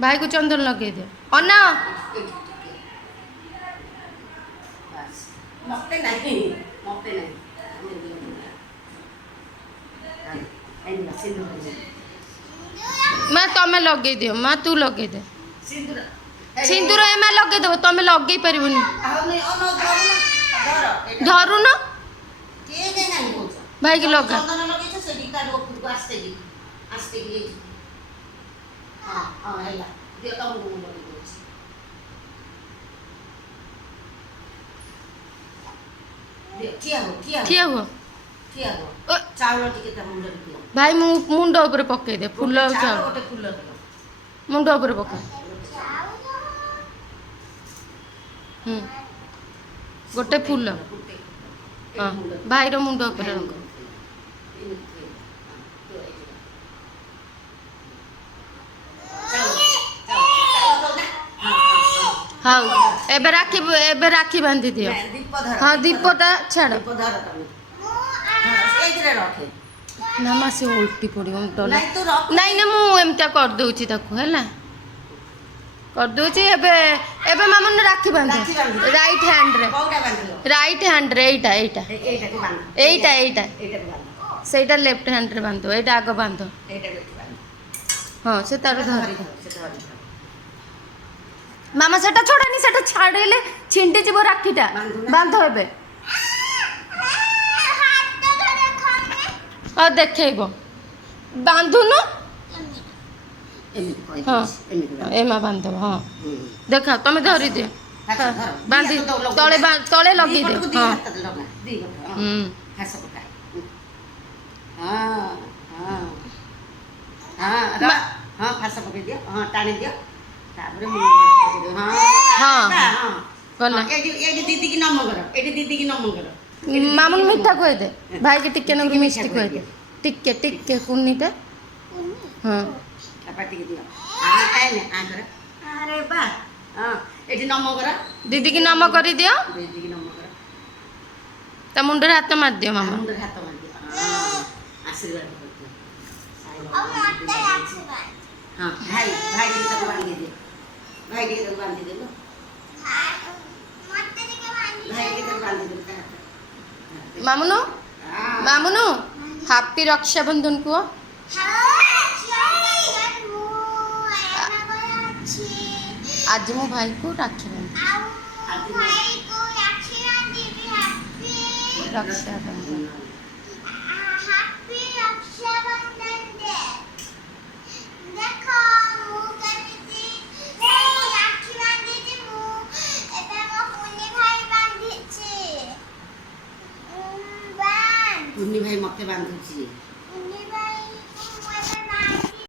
भाई को चंदन लगे दे अन्ना मते नहीं मैं तमें लगे दियो माँ तू लगे दे सिंदूर एम लगे देव तमें लगे पारबनी धरु न भाई की लगा ठिया हुआ भाई मुंड ऊपर पकई दे फूल मुंड ऊपर पका गोटे फूल हाँ भाई मुंड ऊपर रंग हाँ एबे राखी बांधी दियो हाँ दीपटा छाड़ ना मासी उल्टी पड़ो नहीं ना मुझे कर दूची है कर दूची एबे एबे मामन राखी बांध राइट हैंड रे एटा एटा एटा एटा सेटा लेफ्ट हैंड रे बांधो एटा आग बांधो हाँ से तार धर मामा सेटा छोड़ानी सेटा छाड़ेले छिंटी जीव राखीटा बांध एबे हाँ देखेब बांधुनु हाँ एमा बांध हाँ देखा तुम धरी दियो बांधी तले तले लगी दे हाँ हाँ फास पकई दियो हाँ टाणी दियो दीदी की नम कर दीदी की नम कर मामून मीठा खुए दे भाई के टिक्के नगर मिष्टी खुए दे टिक्के टिक्के कुन्नीटा हाँ पाटी के दियो अरे बा हाँ एटी नम कर दीदी की नम कर दियो दीदी की नम कर ता मुंडे हाथ मार दियो मामा मुंडे हाथ मार दियो आशीर्वाद हाँ भाई भाई के तक बांधी दे भाई के तक बांधी दे लो भाई के तक बांधी दे मामुनु मामुनु हैप्पी रक्षाबंधन को आज मो भाई को राखी रक्षाबंधन पुन्नी भाई मते बांधुची